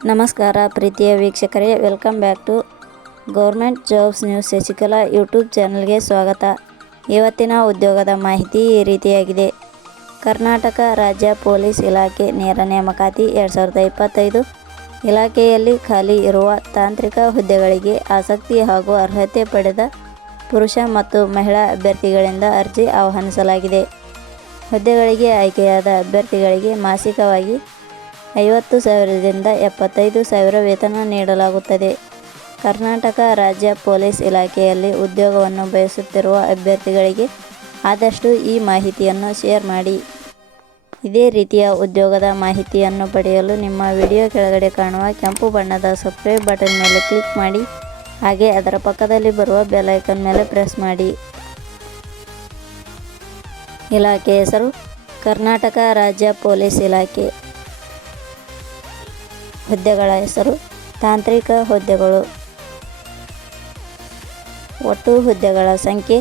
ನಮಸ್ಕಾರ ಪ್ರೀತಿಯ ವೀಕ್ಷಕರೇ welcome back to government jobs news Shashikala YouTube ಚಾನಲ್ಗೆ ಸ್ವಾಗತ. ಇವತ್ತಿನ ಉದ್ಯೋಗದ ಮಾಹಿತಿ ಈ ರೀತಿಯಾಗಿದೆ. ಕರ್ನಾಟಕ ರಾಜ್ಯ ಪೊಲೀಸ್ ಇಲಾಖೆ ನೇರ ನೇಮಕಾತಿ ಎರಡು ಸಾವಿರದ ಇಪ್ಪತ್ತೈದು ಇಲಾಖೆಯಲ್ಲಿ ಖಾಲಿ ಇರುವ ತಾಂತ್ರಿಕ ಹುದ್ದೆಗಳಿಗೆ ಆಸಕ್ತಿ ಹಾಗೂ ಅರ್ಹತೆ ಪಡೆದ ಪುರುಷ ಮತ್ತು ಮಹಿಳಾ ಅಭ್ಯರ್ಥಿಗಳಿಂದ ಅರ್ಜಿ ಆಹ್ವಾನಿಸಲಾಗಿದೆ. ಹುದ್ದೆಗಳಿಗೆ ಆಯ್ಕೆಯಾದ ಅಭ್ಯರ್ಥಿಗಳಿಗೆ ಮಾಸಿಕವಾಗಿ ಐವತ್ತು ಸಾವಿರದಿಂದ ಎಪ್ಪತ್ತೈದು ಸಾವಿರ ವೇತನ ನೀಡಲಾಗುತ್ತದೆ. ಕರ್ನಾಟಕ ರಾಜ್ಯ ಪೊಲೀಸ್ ಇಲಾಖೆಯಲ್ಲಿ ಉದ್ಯೋಗವನ್ನು ಬಯಸುತ್ತಿರುವ ಅಭ್ಯರ್ಥಿಗಳಿಗೆ ಆದಷ್ಟು ಈ ಮಾಹಿತಿಯನ್ನು ಶೇರ್ ಮಾಡಿ. ಇದೇ ರೀತಿಯ ಉದ್ಯೋಗದ ಮಾಹಿತಿಯನ್ನು ಪಡೆಯಲು ನಿಮ್ಮ ವಿಡಿಯೋ ಕೆಳಗಡೆ ಕಾಣುವ ಕೆಂಪು ಬಣ್ಣದ ಸಬ್ಸ್ಕ್ರೈಬ್ ಬಟನ್ ಮೇಲೆ ಕ್ಲಿಕ್ ಮಾಡಿ, ಹಾಗೆ ಅದರ ಪಕ್ಕದಲ್ಲಿ ಬರುವ ಬೆಲೈಕನ್ ಮೇಲೆ ಪ್ರೆಸ್ ಮಾಡಿ. ಇಲಾಖೆ ಹೆಸರು, ಕರ್ನಾಟಕ ರಾಜ್ಯ ಪೊಲೀಸ್ ಇಲಾಖೆ. ಹುದ್ದೆಗಳ ಹೆಸರು, ತಾಂತ್ರಿಕ ಹುದ್ದೆಗಳು. ಒಟ್ಟು ಹುದ್ದೆಗಳ ಸಂಖ್ಯೆ,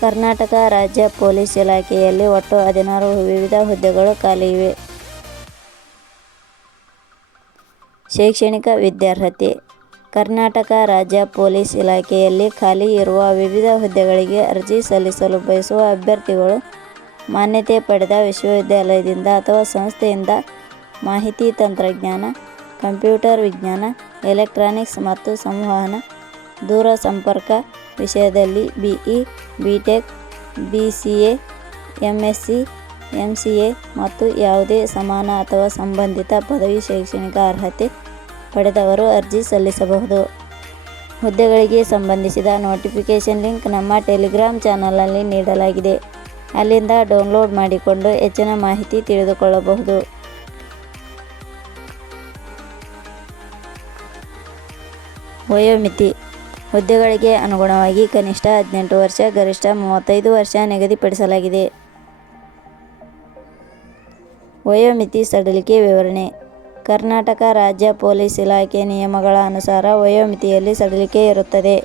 ಕರ್ನಾಟಕ ರಾಜ್ಯ ಪೊಲೀಸ್ ಇಲಾಖೆಯಲ್ಲಿ ಒಟ್ಟು ಹದಿನಾರು ವಿವಿಧ ಹುದ್ದೆಗಳು ಖಾಲಿ ಇವೆ. ಶೈಕ್ಷಣಿಕ ವಿದ್ಯಾರ್ಹತೆ, ಕರ್ನಾಟಕ ರಾಜ್ಯ ಪೊಲೀಸ್ ಇಲಾಖೆಯಲ್ಲಿ ಖಾಲಿ ಇರುವ ವಿವಿಧ ಹುದ್ದೆಗಳಿಗೆ ಅರ್ಜಿ ಸಲ್ಲಿಸಲು ಬಯಸುವ ಅಭ್ಯರ್ಥಿಗಳು ಮಾನ್ಯತೆ ಪಡೆದ ವಿಶ್ವವಿದ್ಯಾಲಯದಿಂದ ಅಥವಾ ಸಂಸ್ಥೆಯಿಂದ ಮಾಹಿತಿ ತಂತ್ರಜ್ಞಾನ ಕಂಪ್ಯೂಟರ್ ವಿಜ್ಞಾನ, ಎಲೆಕ್ಟ್ರಾನಿಕ್ಸ್ ಮತ್ತು ಸಂವಹನ ದೂರ ಸಂಪರ್ಕ ವಿಷಯದಲ್ಲಿ BE, BTech B C A M S C M C A ಮತ್ತು ಯಾವುದೇ ಸಮಾನ ಅಥವಾ ಸಂಬಂಧಿತ ಪದವಿ ಶೈಕ್ಷಣಿಕ ಅರ್ಹತೆ ಪಡೆದವರು ಅರ್ಜಿ ಸಲ್ಲಿಸಬಹುದು. ಹುದ್ದೆಗಳಿಗೆ ಸಂಬಂಧಿಸಿದ ನೋಟಿಫಿಕೇಷನ್ ಲಿಂಕ್ ನಮ್ಮ ಟೆಲಿಗ್ರಾಮ್ ಚಾನಲಲ್ಲಿ ನೀಡಲಾಗಿದೆ. ಅಲ್ಲಿಂದ ಡೌನ್ಲೋಡ್ ಮಾಡಿಕೊಂಡು ಹೆಚ್ಚಿನ ಮಾಹಿತಿ ತಿಳಿದುಕೊಳ್ಳಬಹುದು. ವಯೋಮಿತಿ ಹುದ್ದೆಗಳಿಗೆ ಅನುಗುಣವಾಗಿ ಕನಿಷ್ಠ ಹದಿನೆಂಟು ವರ್ಷ, ಗರಿಷ್ಠ ಮೂವತ್ತೈದು ವರ್ಷ ನಿಗದಿಪಡಿಸಲಾಗಿದೆ. ವಯೋಮಿತಿ ಸಡಿಲಿಕೆ ವಿವರಣೆ. ಕರ್ನಾಟಕ ರಾಜ್ಯ ಪೊಲೀಸ್ ಇಲಾಖೆ ನಿಯಮಗಳ ಅನುಸಾರ ವಯೋಮಿತಿಯಲ್ಲಿ ಸಡಿಲಿಕೆ ಇರುತ್ತದೆ.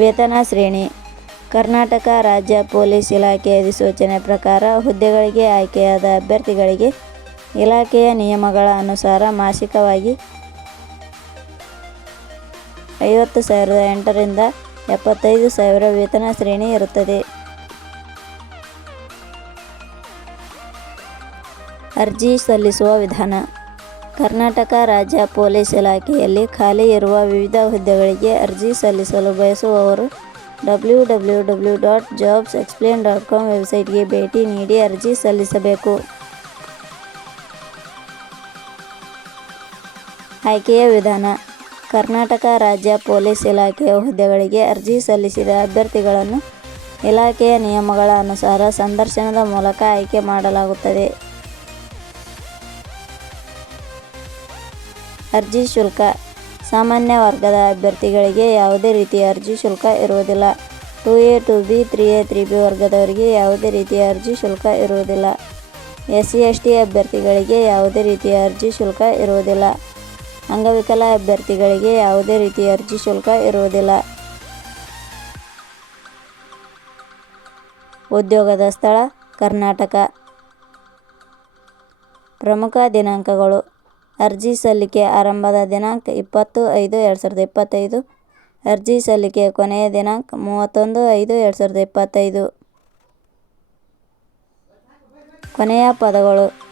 ವೇತನ ಶ್ರೇಣಿ. ಕರ್ನಾಟಕ ರಾಜ್ಯ ಪೊಲೀಸ್ ಇಲಾಖೆ ಅಧಿಸೂಚನೆ ಪ್ರಕಾರ ಹುದ್ದೆಗಳಿಗೆ ಆಯ್ಕೆಯಾದ ಅಭ್ಯರ್ಥಿಗಳಿಗೆ ಇಲಾಖೆಯ ನಿಯಮಗಳ ಅನುಸಾರ ಮಾಸಿಕವಾಗಿ ಐವತ್ತು ಸಾವಿರದ ಎಂಟರಿಂದ ಎಪ್ಪತ್ತೈದು ಸಾವಿರ ವೇತನ ಶ್ರೇಣಿ ಇರುತ್ತದೆ. ಅರ್ಜಿ ಸಲ್ಲಿಸುವ ವಿಧಾನ. ಕರ್ನಾಟಕ ರಾಜ್ಯ ಪೊಲೀಸ್ ಇಲಾಖೆಯಲ್ಲಿ ಖಾಲಿ ಇರುವ ವಿವಿಧ ಹುದ್ದೆಗಳಿಗೆ ಅರ್ಜಿ ಸಲ್ಲಿಸಲು ಬಯಸುವವರು W W W dot jobs explain dot com ವೆಬ್ಸೈಟ್ಗೆ ಭೇಟಿ ನೀಡಿ ಅರ್ಜಿ ಸಲ್ಲಿಸಬೇಕು. ಆಯ್ಕೆಯ ವಿಧಾನ. ಕರ್ನಾಟಕ ರಾಜ್ಯ ಪೊಲೀಸ್ ಇಲಾಖೆಯ ಹುದ್ದೆಗಳಿಗೆ ಅರ್ಜಿ ಸಲ್ಲಿಸಿದ ಅಭ್ಯರ್ಥಿಗಳನ್ನು ಇಲಾಖೆಯ ನಿಯಮಗಳ ಅನುಸಾರ ಸಂದರ್ಶನದ ಮೂಲಕ ಆಯ್ಕೆ ಮಾಡಲಾಗುತ್ತದೆ. ಅರ್ಜಿ ಶುಲ್ಕ. ಸಾಮಾನ್ಯ ವರ್ಗದ ಅಭ್ಯರ್ಥಿಗಳಿಗೆ ಯಾವುದೇ ರೀತಿಯ ಅರ್ಜಿ ಶುಲ್ಕ ಇರುವುದಿಲ್ಲ. Two A, two B, three A, three B ವರ್ಗದವರಿಗೆ ಯಾವುದೇ ರೀತಿಯ ಅರ್ಜಿ ಶುಲ್ಕ ಇರುವುದಿಲ್ಲ. ಎಸ್ ಸಿ, ಎಸ್ ಟಿ ಅಭ್ಯರ್ಥಿಗಳಿಗೆ ಯಾವುದೇ ರೀತಿಯ ಅರ್ಜಿ ಶುಲ್ಕ ಇರುವುದಿಲ್ಲ. ಅಂಗವಿಕಲ ಅಭ್ಯರ್ಥಿಗಳಿಗೆ ಯಾವುದೇ ರೀತಿಯ ಅರ್ಜಿ ಶುಲ್ಕ ಇರುವುದಿಲ್ಲ. ಉದ್ಯೋಗದ ಸ್ಥಳ, ಕರ್ನಾಟಕ. ಪ್ರಮುಖ ದಿನಾಂಕಗಳು. ಅರ್ಜಿ ಸಲ್ಲಿಕೆ ಆರಂಭದ ದಿನಾಂಕ ಇಪ್ಪತ್ತು ಐದು ಎರಡು ಸಾವಿರದ ಇಪ್ಪತ್ತೈದು. ಅರ್ಜಿ ಸಲ್ಲಿಕೆ ಕೊನೆಯ ದಿನಾಂಕ ಮೂವತ್ತೊಂದು ಐದು ಎರಡು ಸಾವಿರದ ಇಪ್ಪತ್ತೈದು. ಕೊನೆಯ ಪದಗಳು.